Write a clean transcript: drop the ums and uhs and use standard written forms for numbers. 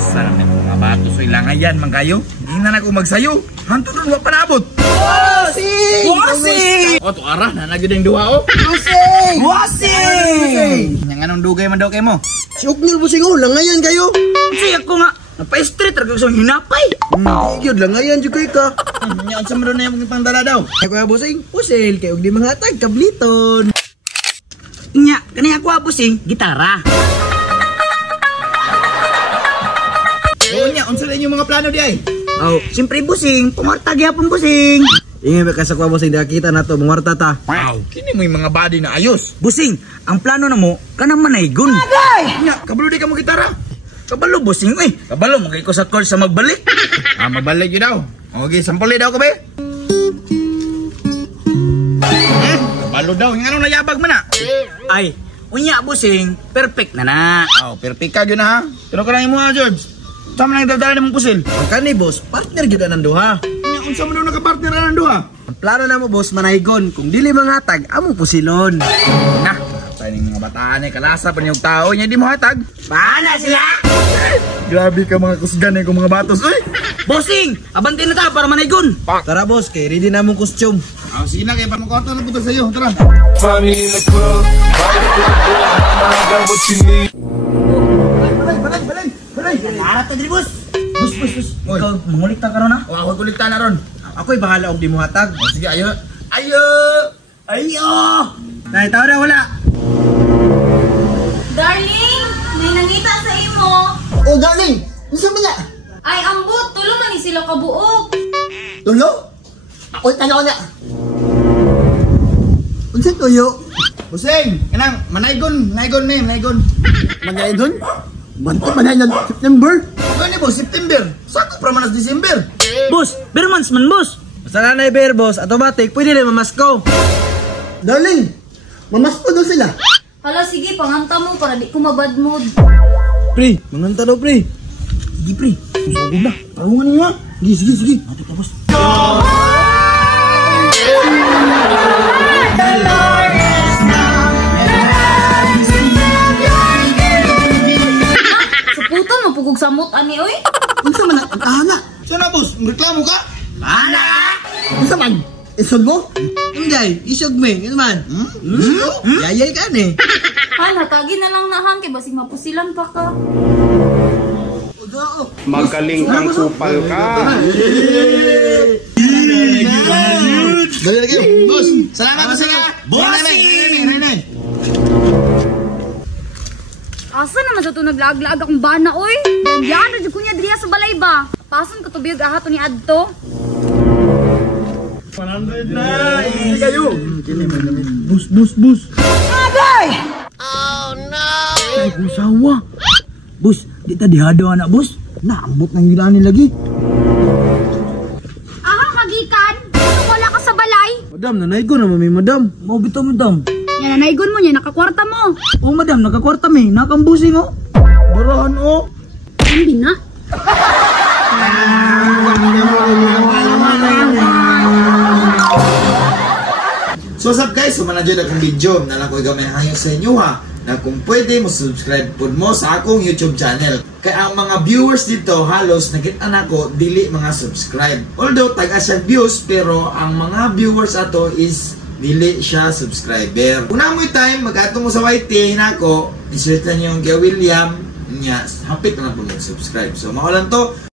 Sana may mga batos ay langayan man kayo. Hindi na ako magsayo. Hanto doon wa panabot. Bossing! Bossing! O, to ara na nagyud ang duha o. Bossing! Bossing! Yang anong dugay man daw kay mo? Si Uknil bossing oh, langayan kayo. Kasi ako nga, napa-street ra sa hinapay. Yun, langayan jud kay ka. Nya unsa man na yung pangdala daw? Ay kuya bossing, pusil kay og di manghatag kabliton. Nya, kani ako abusing gitara. O nya, unsa na yung mga plano di ay? Oh, Siyempre busing, pumarta gyapon busing. ingay ba ka sa kuya bossing nakita nato mangwarta ta. Wow, kini mo yung mga body na ayos. Busing, ang plano na mo, kanang manaygon. Nya, kabalo di ka mo gitara. Kabalo busing, kabalo magay ko sa course sa magbalik. Magbalik yun daw. Okay, sampuli daw ka ba? Kabalo daw, yung anong nayabag mo na? Ay, unya busing, perfect na na. Oh, perfect ka yun ha. Pero ka na mo ha, George. Sama na yung daldala ni mong pusil. Ang kani boss, partner gyud ang duha. Nya, unsa mo daw nakapartner na ng duha? Ang plano na mo boss manaygon, kung dili manghatag amo pusilon. Na, sa inyong mga bataan ay kalasa pa niyong tao niya di mo hatag. Paana sila? Grabe ka mga kusgan eh kung mga batos. Bossing, abante na ta para manaygon. Tara boss, kay ready na mong costume. Oh, sige na, kaya pamukota na po sa iyo. Tara. Find me in the club, right up to the door, I got what you need. Balay. Lahat ka dili, boss. Boss. Oy. Ikaw, mangulik ta karon ha? O, ako kulikta na ron. Ako'y bahala og di mo hatag. O, sige, ayo. Ayo! Ayo! Dahil tao na wala. Darling, may nangita sa imo. Oh darling, unsa man na? Ay, ambot, tulo man ni sila kabuok. Tulo? Oy tanaw na. Unsa tuyo? Busing, kanang, manaygon ni, manaygon. Manaygon? Banto manay na September. Ano ni boss, September? Sako pra manas December. Boss, bermans man, boss. Basta na na bear boss, automatic pwede na mamasko. Darling, mamasko daw sila. Hala, sige, panganta mo para di ko mabad mood. Pre, manganta daw pre. Sige, pre. Usog na. Tarungan niyo ha. Sige. Ate ka, boss. Sa puto, mapugog samot, ani, oy. Unsa man ang ahana? Sana boss, reklamo ka? Unsa man? Isog mo? Hindi, isog me. Ano man? Yayay ka ni. Han, hatagin na lang nahan, kay basig mapusilan pa ka. Magaling kang kupal ka. Dali lagi, boss. Salamat po sila. Renay. Asa naman sa ito naglag-lag akong bana, oy? Yan, radyo ko niya diriya sa balay ba? Pason ko tubig ahato ni Adto. 100 na. Hindi kayo. Bus. Ay, kusawa. Boss, di ta dihado anak, boss. Naambot nang gilani lagi. Aha, magikan. Kung wala ka sa balay. Madam, nanay ko naman may madam. Mau bitaw, madam. Yan, nanaygon mo niya, nakakwarta mo. Oh, madam, nakakwarta mi. Nakambusing, oh. Barahan o. Hindi na. So what's up guys, sumanadyo na akong video na lang ko gamay hayo sa inyo ha, na kung pwede mo subscribe po mo sa akong YouTube channel. Kaya ang mga viewers dito halos nakita na ko dili mga subscribe. Although taga siya views pero ang mga viewers ato is dili siya subscriber. Una mo time mag-ato mo sa YT nako, i-search na niyo yung kay William niya, hapit na po mag-subscribe. So mao lang to.